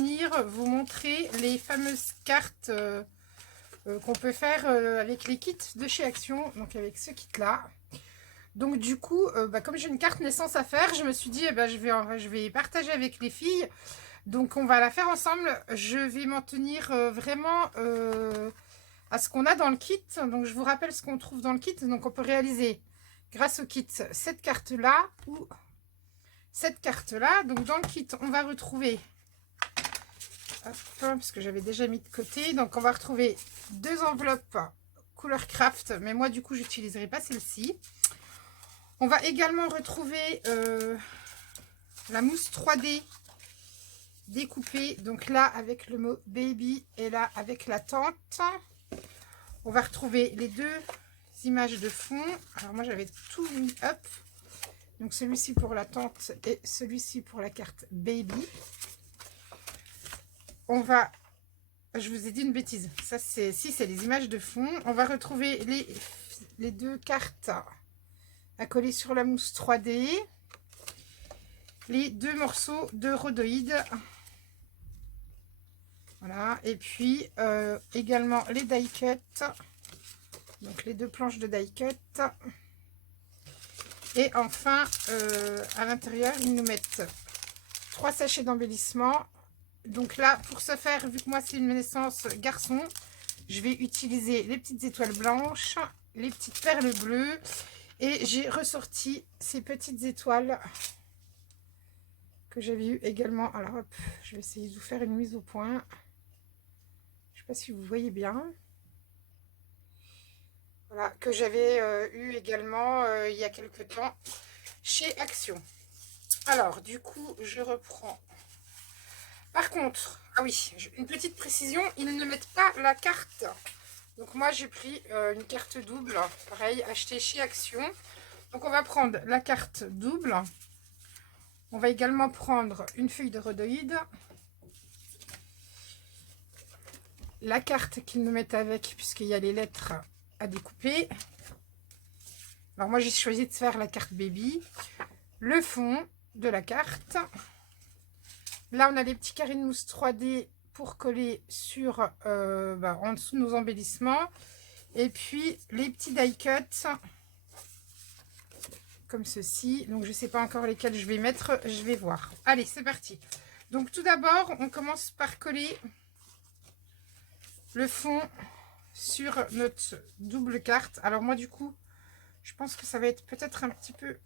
venir vous montrer les fameuses cartes qu'on peut faire avec les kits de chez Action, donc avec ce kit-là. Donc du coup, comme j'ai une carte naissance à faire, je me suis dit, je vais partager avec les filles. Donc on va la faire ensemble. Je vais m'en tenir vraiment à ce qu'on a dans le kit. Donc je vous rappelle ce qu'on trouve dans le kit. Donc on peut réaliser grâce au kit cette carte-là ou cette carte-là. Donc dans le kit, on va retrouver, hop, parce que j'avais déjà mis de côté. Donc on va retrouver 2 enveloppes couleur craft. Mais moi du coup, j'utiliserai pas celle-ci. On va également retrouver la mousse 3D découpée. Donc là avec le mot baby et là avec la tente. On va retrouver les 2 images de fond. Alors moi j'avais tout mis up. Donc celui-ci pour la tente et celui-ci pour la carte baby. On va, je vous ai dit une bêtise, ça c'est les images de fond. On va retrouver les 2 cartes à coller sur la mousse 3D. Les 2 morceaux de rhodoïde. Voilà, et puis également les die cut. Donc les 2 planches de die cut. Et enfin, à l'intérieur, ils nous mettent 3 sachets d'embellissement. Donc là, pour ce faire, vu que moi c'est une naissance garçon, je vais utiliser les petites étoiles blanches, les petites perles bleues. Et j'ai ressorti ces petites étoiles que j'avais eu également. Alors hop, je vais essayer de vous faire une mise au point. Je ne sais pas si vous voyez bien. Voilà, que j'avais eu également il y a quelques temps chez Action. Alors, du coup, je reprends. Par contre, ah oui, une petite précision, ils ne mettent pas la carte. Donc moi, j'ai pris une carte double, pareil, achetée chez Action. Donc on va prendre la carte double. On va également prendre une feuille de rhodoïde. La carte qu'ils nous mettent avec, puisqu'il y a les lettres à découper. Alors moi j'ai choisi de faire la carte baby, le fond de la carte. Là on a les petits carrés de mousse 3D pour coller sur en dessous de nos embellissements. Et puis les petits die cut comme ceci. Donc je sais pas encore lesquels je vais mettre, je vais voir. Allez, c'est parti. Donc tout d'abord on commence par coller le fond sur notre double carte. Alors moi du coup je pense que ça va être peut-être un petit peu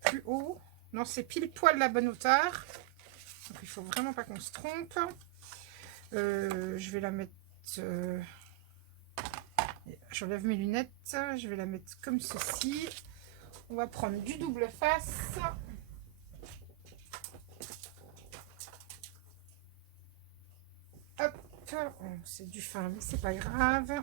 plus haut. Non, c'est pile poil la bonne hauteur. Donc il faut vraiment pas qu'on se trompe. Je vais la mettre... j'enlève mes lunettes. Je vais la mettre comme ceci. On va prendre du double face. Hop. C'est du fin, mais c'est pas grave.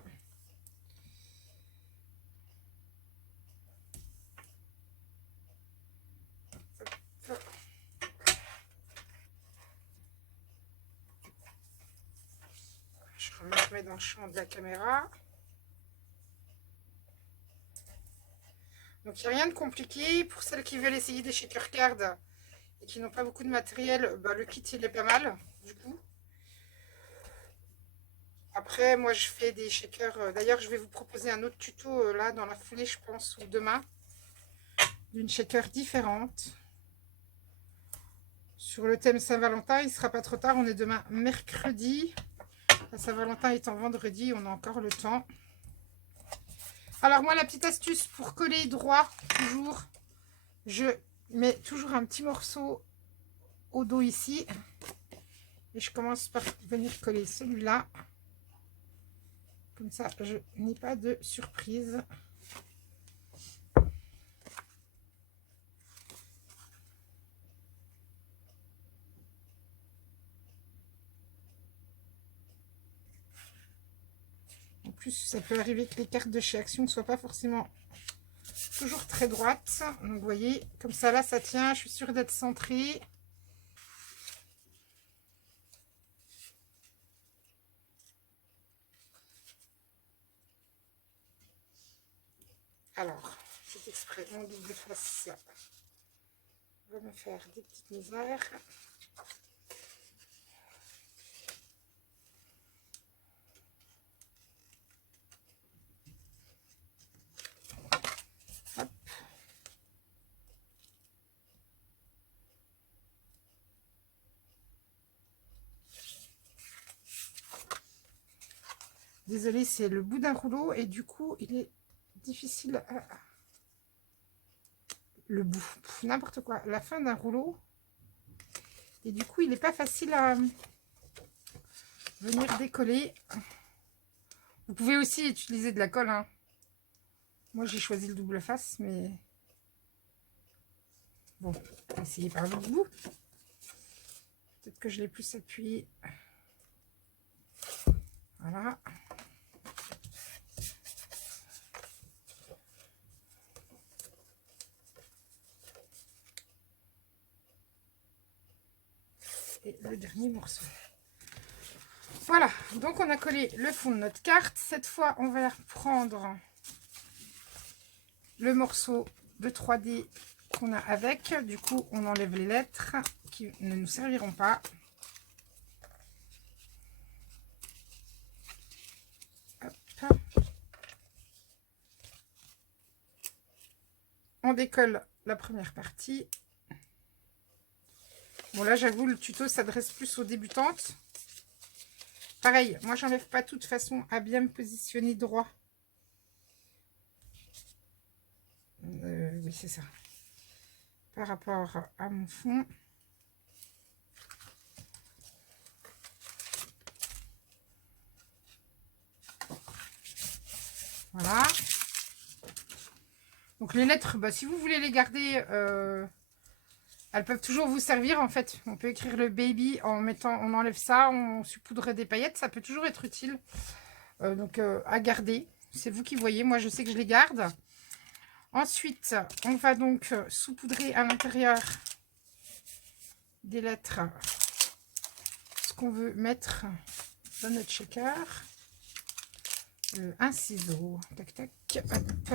Je remets dans le champ de la caméra. Donc il n'y a rien de compliqué. Pour celles qui veulent essayer des shaker cards et qui n'ont pas beaucoup de matériel, le kit il est pas mal du coup. Après moi je fais des shakers. D'ailleurs je vais vous proposer un autre tuto là dans la foulée je pense, ou demain, d'une shaker différente. Sur le thème Saint-Valentin, il ne sera pas trop tard, on est demain mercredi. La Saint-Valentin étant vendredi, on a encore le temps. Alors moi, la petite astuce pour coller droit, toujours, je mets toujours un petit morceau au dos ici. Et je commence par venir coller celui-là. Comme ça, je n'ai pas de surprise. En plus, ça peut arriver que les cartes de chez Action ne soient pas forcément toujours très droites. Donc, vous voyez, comme ça, là, ça tient. Je suis sûre d'être centrée. Alors, c'est exprès, mon double face va me faire des petites misères. Désolée, c'est le bout d'un rouleau et du coup, il est difficile à... Le bout, n'importe quoi, la fin d'un rouleau. Et du coup, il n'est pas facile à venir décoller. Vous pouvez aussi utiliser de la colle, hein. Moi, j'ai choisi le double face, mais... Bon, on va essayer par l'autre bout. Peut-être que je l'ai plus appuyé. Voilà. Et le dernier morceau. Voilà, donc on a collé le fond de notre carte. Cette fois, on va reprendre le morceau de 3D qu'on a avec. Du coup, on enlève les lettres qui ne nous serviront pas. Hop. On décolle la première partie. Bon, là, j'avoue, le tuto s'adresse plus aux débutantes. Pareil, moi, j'enlève pas tout de façon à bien me positionner droit. Oui, c'est ça. Par rapport à mon fond. Voilà. Donc, les lettres, bah, si vous voulez les garder... elles peuvent toujours vous servir en fait. On peut écrire le baby en mettant, on enlève ça, on saupoudre des paillettes, ça peut toujours être utile. Donc à garder, c'est vous qui voyez. Moi je sais que je les garde. Ensuite, on va donc saupoudrer à l'intérieur des lettres ce qu'on veut mettre dans notre shaker. Un ciseau, tac tac, hop.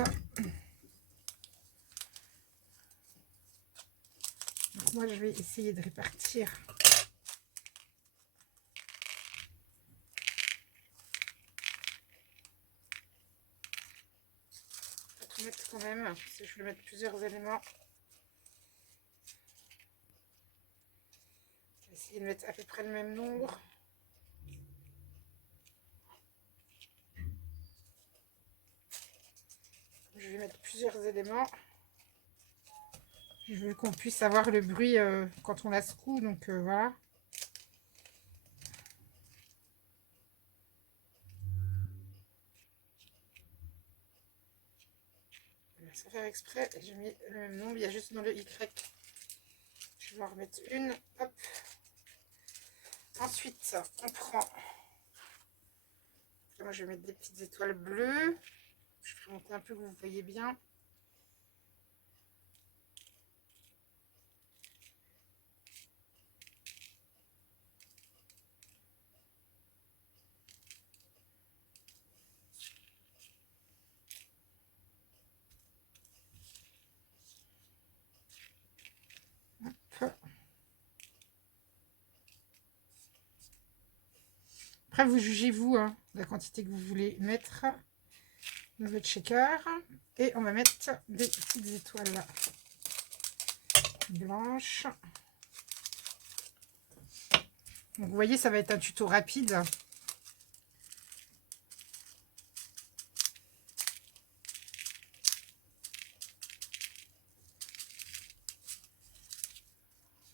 Donc moi je vais essayer de répartir. Tout mettre quand même, parce que je vais mettre plusieurs éléments. Je vais essayer de mettre à peu près le même nombre. Je vais mettre plusieurs éléments. Je veux qu'on puisse avoir le bruit quand on la secoue, donc voilà. Sans faire exprès, j'ai mis le même nombre, il y a juste dans le Y. Je vais en remettre une, hop. Ensuite, on prend... Moi, je vais mettre des petites étoiles bleues. Je vais monter un peu, que vous voyez bien. Hop. Après, vous jugez, vous, hein, la quantité que vous voulez mettre dans votre shaker. Et on va mettre des petites étoiles là, blanches. Donc, vous voyez, ça va être un tuto rapide.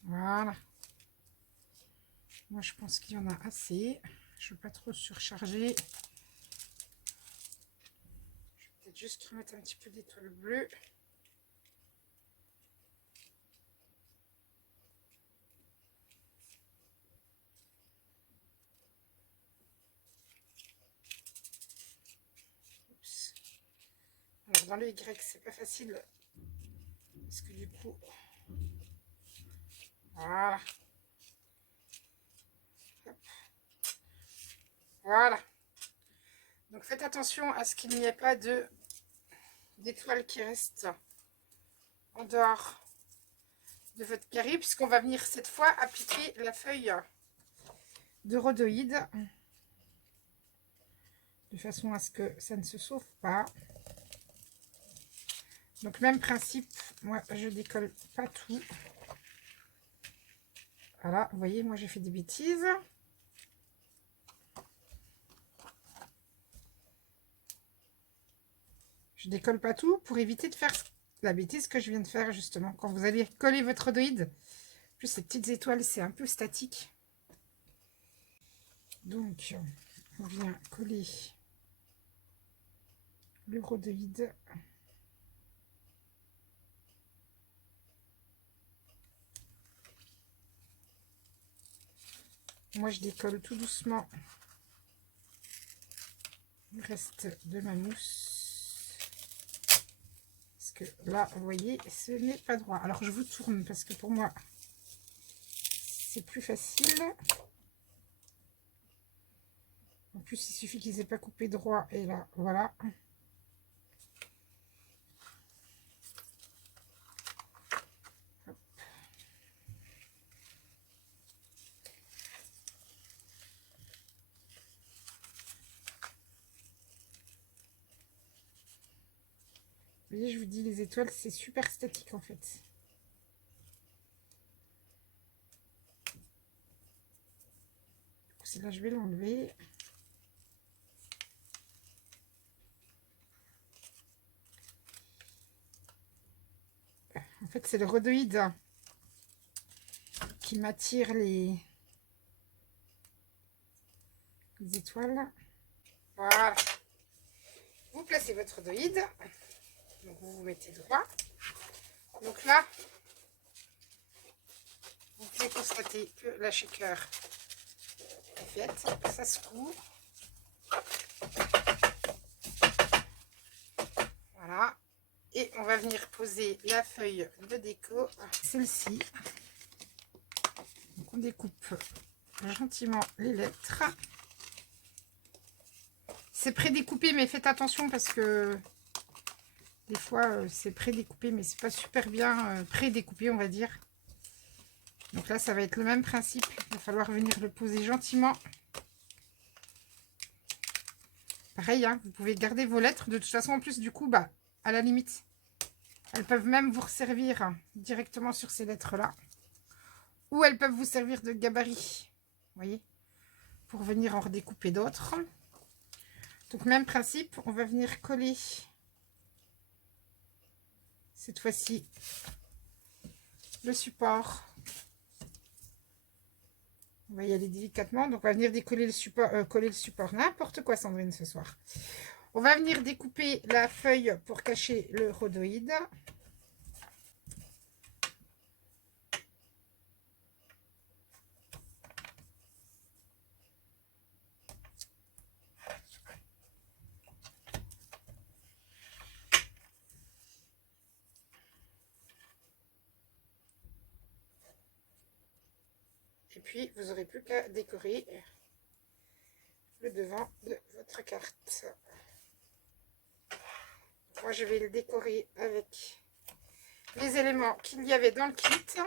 Voilà. Moi, je pense qu'il y en a assez. Je ne veux pas trop surcharger. Je vais peut-être juste remettre un petit peu d'étoiles bleues. Oups. Alors, dans le Y, c'est pas facile. Parce que du coup... Voilà. Hop. Voilà. Donc, faites attention à ce qu'il n'y ait pas d'étoiles qui restent en dehors de votre carré, puisqu'on va venir cette fois appliquer la feuille de rhodoïde de façon à ce que ça ne se sauve pas. Donc même principe, moi je décolle pas tout. Voilà, vous voyez, moi j'ai fait des bêtises. Je décolle pas tout pour éviter de faire la bêtise que je viens de faire justement. Quand vous allez coller votre rhodoïde, en plus ces petites étoiles, c'est un peu statique. Donc, on vient coller le rhodoïde. Moi, je décolle tout doucement le reste de ma mousse. Parce que là, vous voyez, ce n'est pas droit. Alors, je vous tourne parce que pour moi, c'est plus facile. En plus, il suffit qu'ils aient pas coupé droit. Et là, voilà. Vous voyez, je vous dis, les étoiles, c'est super statique en fait. Là, je vais l'enlever. En fait, c'est le rhodoïde qui m'attire les étoiles. Voilà. Vous placez votre rhodoïde. Donc, vous vous mettez droit. Donc là, vous pouvez constater que la shaker est faite. Ça se coud. Voilà. Et on va venir poser la feuille de déco. Celle-ci. Donc, on découpe gentiment les lettres. C'est prédécoupé, mais faites attention parce que des fois c'est prédécoupé, mais c'est pas super bien prédécoupé, on va dire. Donc là, ça va être le même principe. Il va falloir venir le poser gentiment. Pareil, hein, vous pouvez garder vos lettres. De toute façon, en plus, du coup, bah, à la limite, elles peuvent même vous resservir directement sur ces lettres-là. Ou elles peuvent vous servir de gabarit, vous voyez, pour venir en redécouper d'autres. Donc, même principe, on va venir coller cette fois-ci le support. On va y aller délicatement. Donc, on va venir décoller le support, coller le support. N'importe quoi, Sandrine, ce soir. On va venir découper la feuille pour cacher le rhodoïde. Et puis, vous n'aurez plus qu'à décorer le devant de votre carte. Moi, je vais le décorer avec les éléments qu'il y avait dans le kit.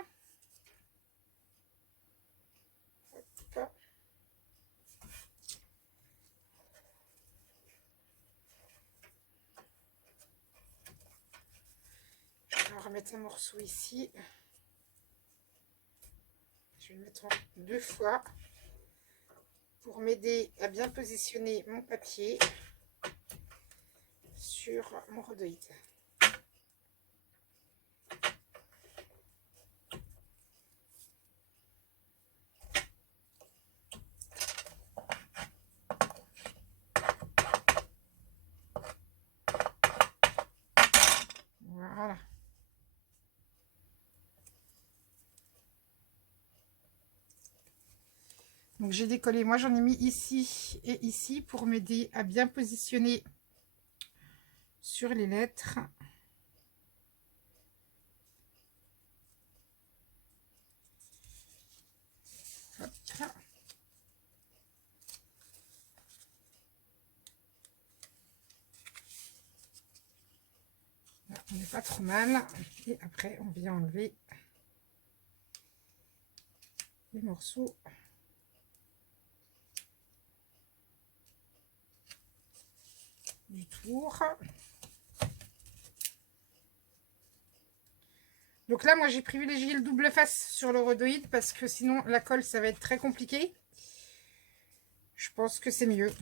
Hop. Je vais remettre un morceau ici. Je vais le mettre en 2 fois pour m'aider à bien positionner mon papier sur mon rhodoïde. Voilà. Donc j'ai décollé, moi j'en ai mis ici et ici pour m'aider à bien positionner sur les lettres. Hop. Là, on n'est pas trop mal. Et après on vient enlever les morceaux du tour. Donc là, moi, j'ai privilégié le double face sur le rhodoïde parce que sinon, la colle, ça va être très compliqué. Je pense que c'est mieux.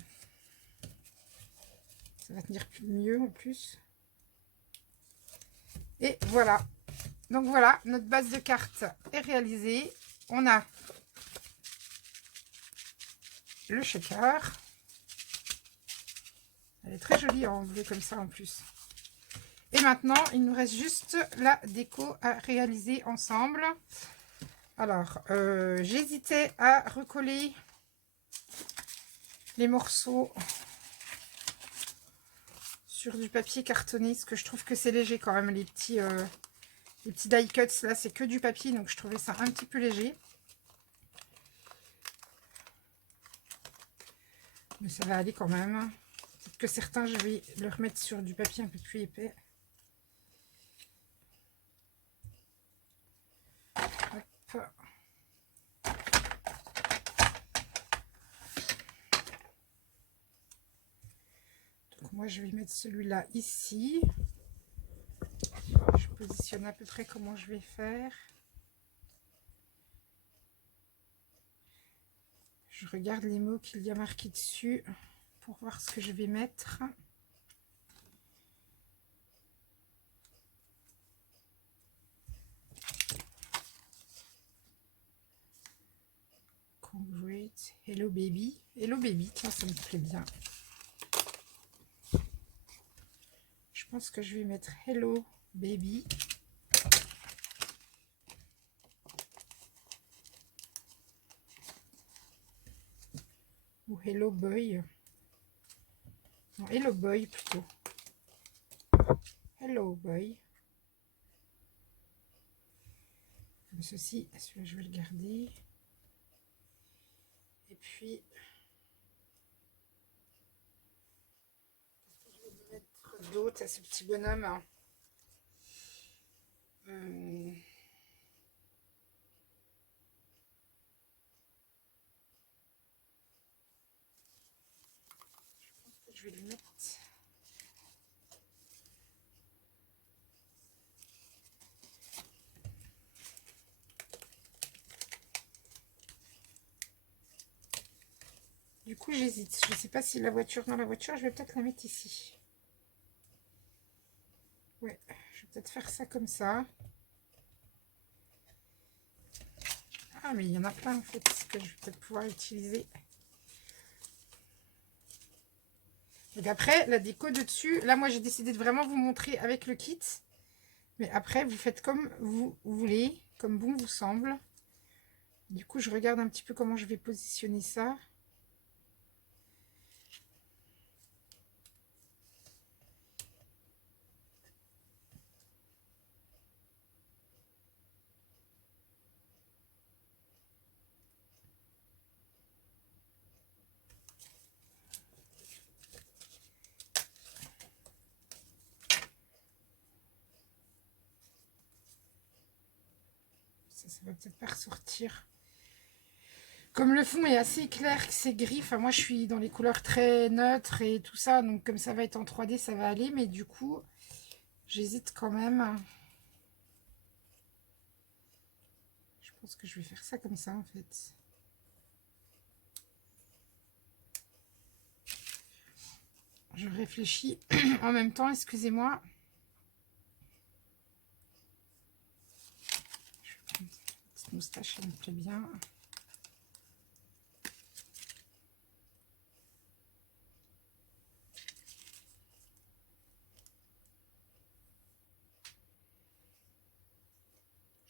Ça va tenir mieux en plus. Et voilà. Donc voilà, notre base de cartes est réalisée. On a le shaker. Elle est très jolie en bleu comme ça en plus. Et maintenant, il nous reste juste la déco à réaliser ensemble. Alors, j'hésitais à recoller les morceaux sur du papier cartonné, parce que je trouve que c'est léger quand même, les petits die cuts, là, c'est que du papier, donc je trouvais ça un petit peu léger. Mais ça va aller quand même. Peut-être que certains, je vais le remettre sur du papier un peu plus épais. Hop. Donc moi, je vais mettre celui-là ici. Je positionne à peu près comment je vais faire. Je regarde les mots qu'il y a marqués dessus pour voir ce que je vais mettre. Great. Hello baby. Hello baby, tiens, ça me plaît bien. Je pense que je vais mettre hello baby. Ou hello boy. Non, hello boy plutôt. Hello boy. Comme ceci. Celui-là, je vais le garder. Et puis, je vais mettre d'autres à ce petit bonhomme. Je vais le mettre. Du coup, j'hésite. Je ne sais pas si la voiture, dans la voiture, je vais peut-être la mettre ici. Ouais, je vais peut-être faire ça comme ça. Ah, mais il y en a plein en fait que je vais peut-être pouvoir utiliser. Donc après, la déco de dessus, là moi j'ai décidé de vraiment vous montrer avec le kit. Mais après, vous faites comme vous voulez, comme bon vous semble. Du coup, je regarde un petit peu comment je vais positionner ça. Ça va peut-être pas ressortir. Comme le fond est assez clair, que c'est gris, enfin moi je suis dans les couleurs très neutres et tout ça, donc comme ça va être en 3D, ça va aller, mais du coup, j'hésite quand même. Je pense que je vais faire ça comme ça en fait. Je réfléchis en même temps, excusez-moi. Cette moustache, elle me plaît bien.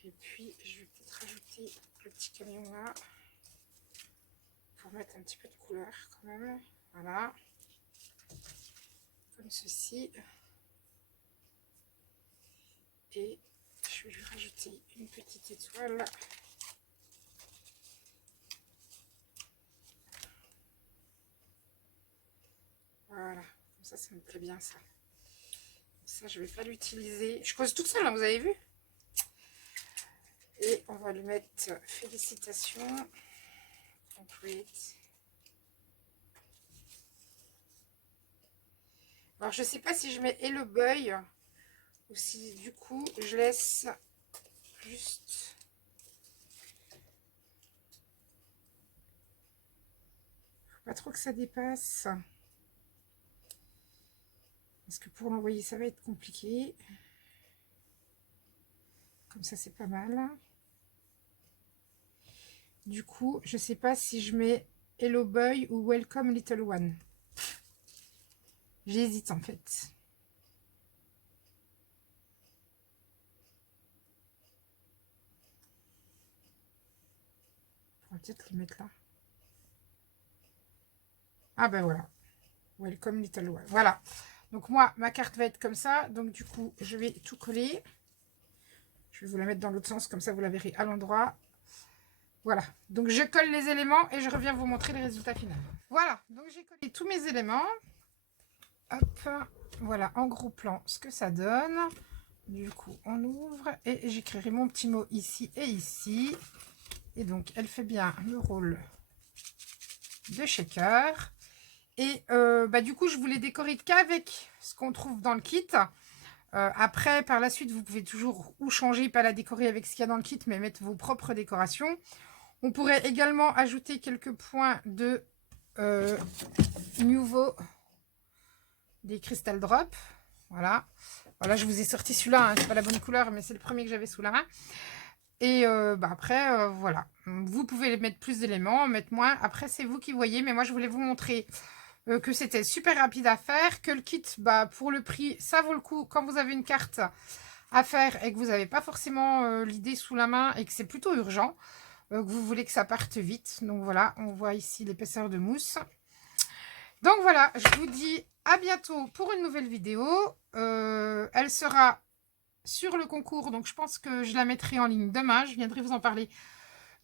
Et puis, je vais peut-être rajouter le petit camion là. Pour mettre un petit peu de couleur quand même. Voilà. Comme ceci. Et je vais lui rajouter une petite étoile. Voilà. Comme ça me plaît bien ça. Ça, je vais pas l'utiliser. Je cause toute seule, hein, vous avez vu? Et on va lui mettre félicitations. Complete. Alors, je sais pas si je mets Hello Boy ou si du coup je laisse juste. Faut pas trop que ça dépasse. Parce que pour l'envoyer, ça va être compliqué. Comme ça, c'est pas mal. Du coup, je sais pas si je mets Hello Boy ou Welcome Little One. J'hésite en fait. On va peut-être les mettre là. Ah ben voilà. Welcome Little One. Voilà. Donc moi, ma carte va être comme ça. Donc du coup, je vais tout coller. Je vais vous la mettre dans l'autre sens. Comme ça, vous la verrez à l'endroit. Voilà. Donc je colle les éléments et je reviens vous montrer le résultat final. Voilà. Donc j'ai collé tous mes éléments. Hop. Voilà, en gros plan, ce que ça donne. Du coup, on ouvre et j'écrirai mon petit mot ici et ici. Et donc, elle fait bien le rôle de shaker. Et du coup, je voulais décorer qu'avec ce qu'on trouve dans le kit. Après, par la suite, vous pouvez toujours ou changer, pas la décorer avec ce qu'il y a dans le kit, mais mettre vos propres décorations. On pourrait également ajouter quelques points de nouveau des Crystal Drop. Voilà. Voilà, je vous ai sorti celui-là. Hein, c'est pas la bonne couleur, mais c'est le premier que j'avais sous la main. Et après, voilà. Vous pouvez mettre plus d'éléments, mettre moins. Après, c'est vous qui voyez. Mais moi, je voulais vous montrer que c'était super rapide à faire. Que le kit, pour le prix, ça vaut le coup quand vous avez une carte à faire et que vous n'avez pas forcément l'idée sous la main et que c'est plutôt urgent. Que vous voulez que ça parte vite. Donc voilà, on voit ici l'épaisseur de mousse. Donc voilà, je vous dis à bientôt pour une nouvelle vidéo. Elle sera sur le concours, donc je pense que je la mettrai en ligne demain. Je viendrai vous en parler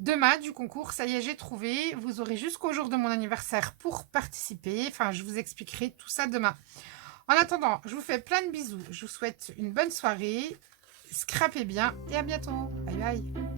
demain du concours. Ça y est, j'ai trouvé. Vous aurez jusqu'au jour de mon anniversaire pour participer. Enfin, je vous expliquerai tout ça demain. En attendant, je vous fais plein de bisous. Je vous souhaite une bonne soirée. Scrapez bien et à bientôt. Bye bye.